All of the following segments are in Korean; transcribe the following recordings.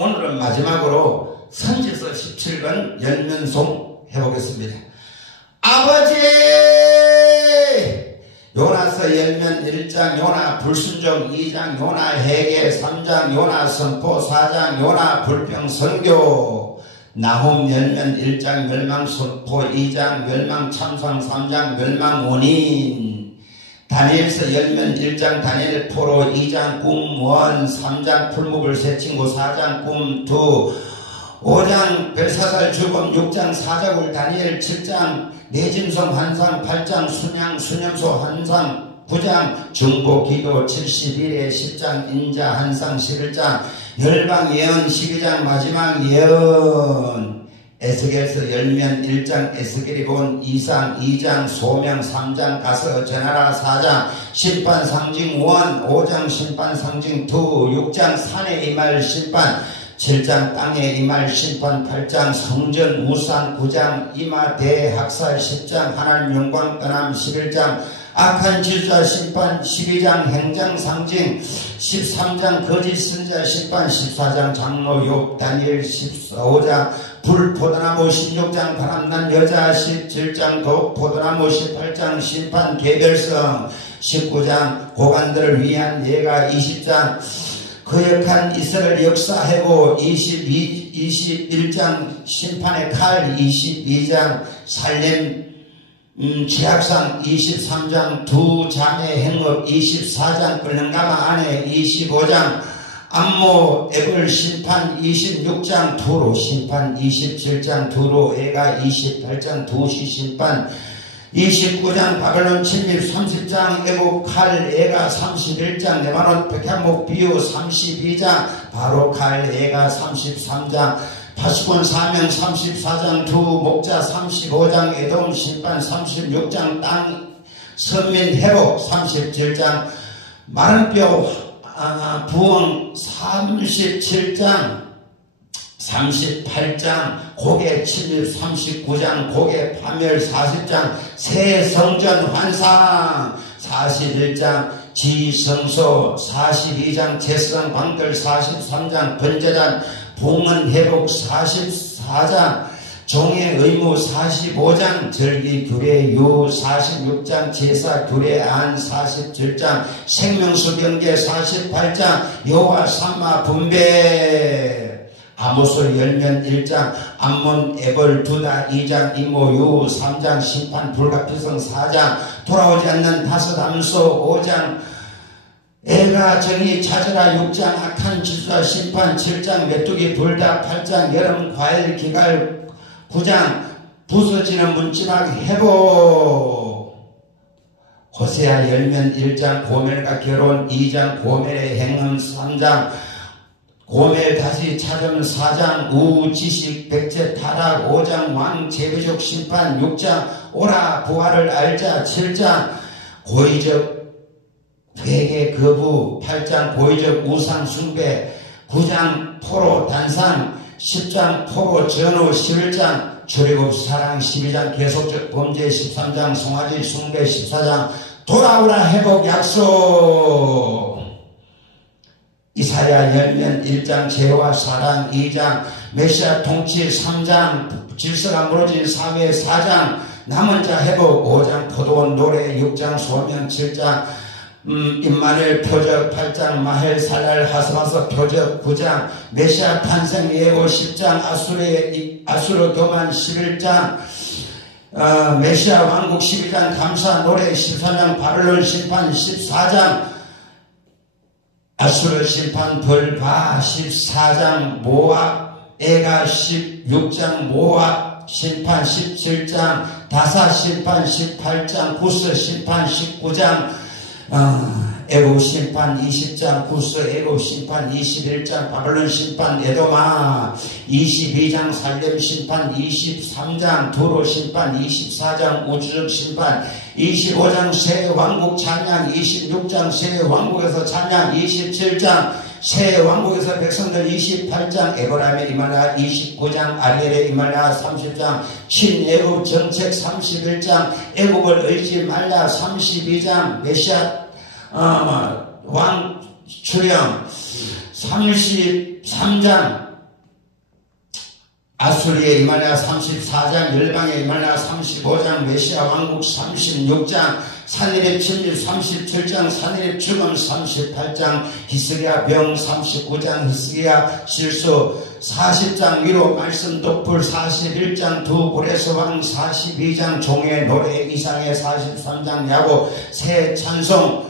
오늘은 마지막으로 선지서 17권 열면송 해보겠습니다. 아버지! 요나서 열면 1장 요나 불순종 2장 요나 회개 3장 요나 선포 4장 요나 불평 선교 나홈 열면 1장 멸망 선포 2장 멸망 참상 3장 멸망 원인 다니엘서 열면 1장 다니엘 포로 2장 꿈 원 3장 풀목을 새 친구 4장 꿈 두 5장 벨사살 죽음 6장 사자굴 다니엘 7장 내짐성 환상 8장 순양 수념소 환상 9장 정보 기도 71에 10장 인자 한상 11장 열방 예언 12장 마지막 예언 에스겔서 열면 1장 에스겔이 본 이상 2장 소명 3장 가서 전하라 4장 심판 상징 1 5장 심판 상징 2 6장 산에 임할 심판 7장 땅에 임할 심판 8장 성전 우상 9장 이마 대학살 10장 하나님 영광 떠남 11장 악한 지주자 심판 12장 행장 상징 13장 거짓 선자 심판 14장 장로 욥 다니엘 15장 불 포도나무 16장 바람난 여자 17장 독 포도나무 18장 심판 개별성 19장 고관들을 위한 예가 20장 거역한 이스라엘 역사해고 21장 심판의 칼 22장 살렘 죄악상 23장 두 자매 행업 24장 끓는가마 안에 25장 암모 애벌 심판 26장 두로 심판 27장 두로 애가 28장 두시 심판 29장 바벨론 침입 30장 애국 칼 애가 31장 레바논 백향목 비유 32장 바로 칼 애가 33장 파수꾼 사명 34장 두 목자 35장 에돔 심판 36장 땅 선민 회복 37장 마른뼈 부엉 37장 38장 고개 침입 39장 고개 파멸 40장 새 성전 환상 41장 지성소 42장 제성 방들 43장 번제단 봉헌 회복 44장 종의 의무 45장 절기 규례 유 46장 제사 규례 안 47장 생명수 경계 48장 여호와 삼마 분배 아모스 열면 1장 암몬 에벌 두다 2장 이모 유 3장 심판 불가피성 4장 돌아오지 않는 다섯 암소 5장 애가 정의 찾으라 6장 악한 지수자 심판 7장 메뚜기 불닭 8장 여름 과일 기갈 9장 부서지는 문지막 회복 호세아 열면 1장 고멜과 결혼 2장 고멜의 행음 3장 고멜 다시 찾음 4장 우지식 백제 타락 5장 왕 제비족 심판 6장 오라 부활을 알자 7장 고의적 회개 거부 8장 고의적 우상 숭배 9장 포로 단상 10장 포로 전후 11장 출애굽 사랑 12장 계속적 범죄 13장 송아지 숭배 14장 돌아오라 회복 약속 이사야 열면 1장 죄와 사랑 2장 메시아 통치 3장 질서가 무너진 사회 4장 남은 자 회복 5장 포도원 노래 6장 소명 7장 임마누엘 표적 8장 마헬 살랄 하스마서 표적 9장 메시아 탄생 예고 10장 아수르 교만 11장 메시아 왕국 12장 감사 노래 14장 바벨론 심판 14장 아수르 심판 벌바 14장 모압 애가 16장 모압 심판 17장 다사 심판 18장 구스 심판 19장 애국 심판 20장 구스 애국 심판 21장 바벨론 심판 에도마 22장 살렘 심판 23장 두로 심판 24장 우주적 심판 25장 새 왕국 찬양 26장 새 왕국에서 찬양 27장 새 왕국에서 백성들 28장 에브라임에 임하라 29장 아리엘에 임하라 30장 친애국 정책 31장 애국을 의지 말라 32장 메시아 왕 출영 33장 아수리에 임하냐 34장, 열방에 임하냐 35장, 메시아 왕국 36장, 산일의 침입 37장, 산일의 죽음 38장, 히스기야 병 39장, 히스기야 실수 40장, 위로 말씀 돋불 41장, 두 고레스 왕 42장, 종의 노래 이상의 43장, 야곱 새 찬송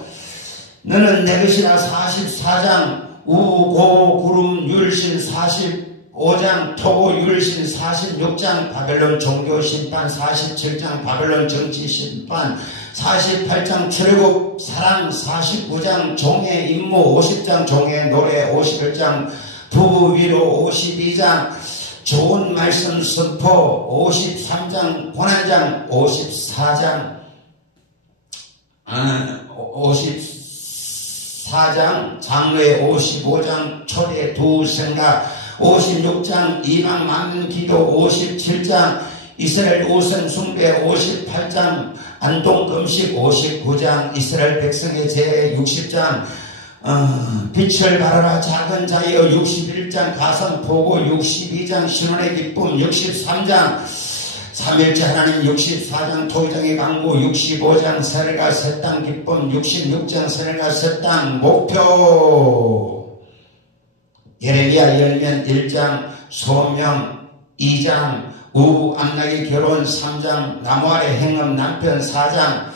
너는 내 것이라 44장, 우고 구름 율신 45장, 토고 율신 46장, 바벨론 종교 심판 47장, 바벨론 정치 심판 48장, 출애굽 사랑 49장, 종의 임무 50장, 종의 노래 51장, 부부 위로 52장, 좋은 말씀 선포 53장, 고난장 54장, 54장, 장로의 55장, 초대 두 생각 56장, 이방 만민 기도 57장, 이스라엘 우선 숭배 58장, 안동 금식 59장, 이스라엘 백성의 제 60장, 빛을 발하라 작은 자여 61장, 가산 보고 62장, 신혼의 기쁨 63장, 삼일째 하나님 64장, 토기장의 강구 65장, 세례가 새 땅 기쁨 66장, 세례가 새 땅 목표. 예레미야 열면 1장, 소명 2장, 우 암낙의 결혼 3장, 나무 아래 행음 남편 4장,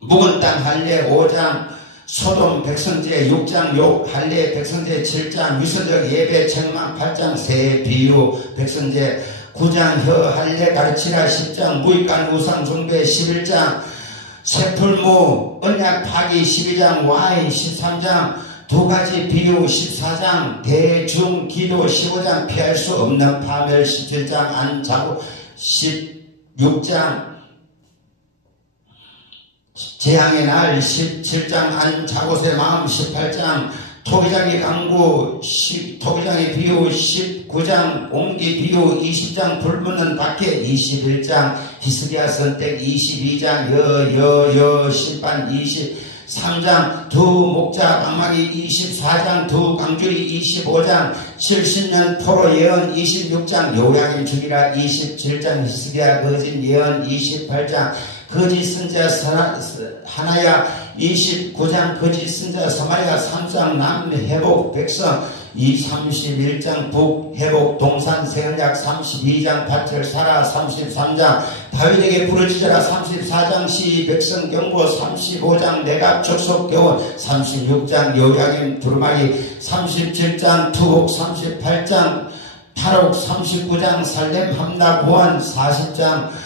묵은 땅 할례 5장, 소돔 백성제 6장, 욕 할례 백성제 7장, 위선적 예배 책망 8장, 새 비유 백성제 9장, 혀 할례 가르치라 10장, 무익간 우상 숭배 11장, 세풀무 언약 파기 12장, 와인 13장, 두 가지 비유 14장, 대중 기도 15장, 피할 수 없는 파멸 17장, 안자고 16장, 재앙의 날 17장, 안자고의 마음 18장, 토기장의 강구 토기장의 비유 19장, 옹기 비유 20장, 불붙는 박해 21장, 히스기야 선택 22장, 여 심판 23장, 두 목자 강막이 24장, 두 강줄이 25장, 70년 포로 예언 26장, 요약임 죽이라 27장, 히스기야 거짓 예언 28장, 거짓 선자 하나야 29장, 거짓 선자 서마야 3장, 남 회복 백성 31장, 북 회복 동산 세언약 32장, 밭을 사라 33장, 다윗에게 부르짖으라 34장, 시 백성 경고 35장, 내가 족속 교훈 36장, 요약임 두루마기 37장, 투옥 38장, 탈옥 39장, 살렘 함락 구원 40장,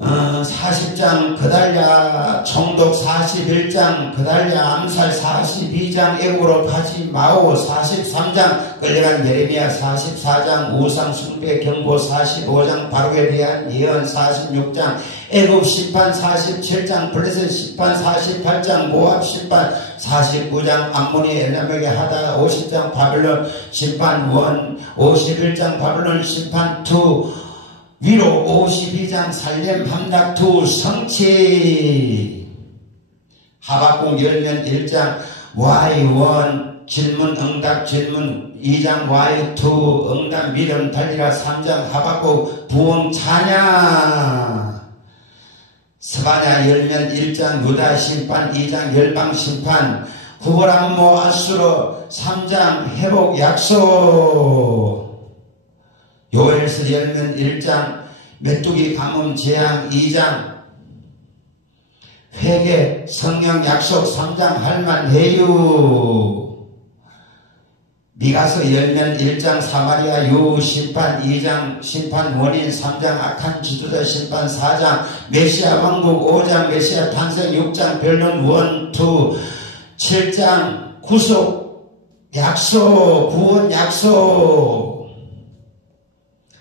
40장, 그달랴 총독 41장, 그달랴 암살 42장, 애국으로 가지 마오 43장, 끌려간 예레미야 44장, 우상 숭배 경고 45장, 바룩에 대한 예언 46장, 애국 심판 47장, 블레셋 심판 48장, 모압 심판 49장, 암몬이 엘람에게 하다 50장, 바벨론 심판 1 51장, 바벨론 심판 2 위로 52장, 살렘 함락 2 성취. 하박국 열면 1장, Y1 질문 응답 질문 2장, Y2 응답 믿음 달리라 3장, 하박국 부흥 찬양. 스바냐 열면 1장, 유다 심판 2장, 열방 심판, 구보람모 아수르 3장, 회복 약속. 요엘서 열면 1장, 메뚜기 가뭄 재앙 2장, 회개 성령 약속 3장, 할만해유. 미가서 열면 1장, 사마리아 유 심판 2장, 심판 원인 3장, 악한 지도자 심판 4장, 메시아 왕국 5장, 메시아 탄생 6장, 변론 1, 2, 7장, 구속 약속, 구원 약속.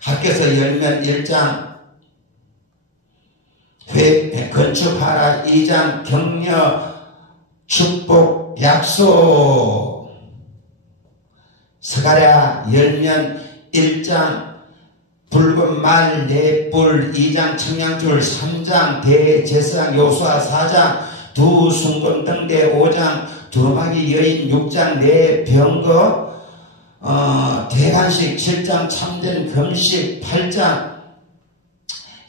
학교에서 열면 1장, 건축하라 2장, 격려 축복 약속. 스가랴 열면 1장, 붉은 말 넷불 2장, 청량줄 3장, 대제사장 요수아 4장, 두 순금 등대 5장, 두루마기 여인 6장 내 병거 대관식 7장 참된 금식 8장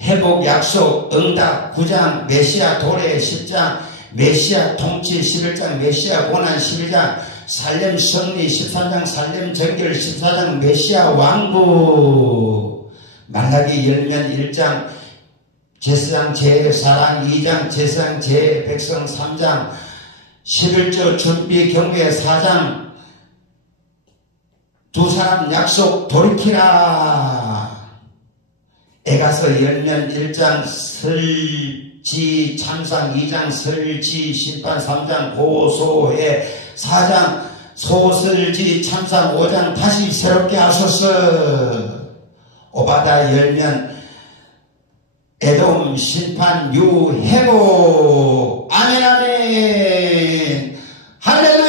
회복 약속 응답 9장 메시아 도래 10장 메시아 통치 11장 메시아 고난 12장 살렘 승리 13장 살렘 정결 14장 메시아 왕국 말라기 열면 1장 제사장 제사랑 2장 제사장 제백성 3장 11조 준비 경배 4장 두 사람 약속 돌이키라 에가서 열면 1장 설지 참상 2장 설지 심판 3장 고소해 4장 소설지 참상 5장 다시 새롭게 하소서 오바다 열면 에돔 심판 유회복 아멘 아멘 할렐루야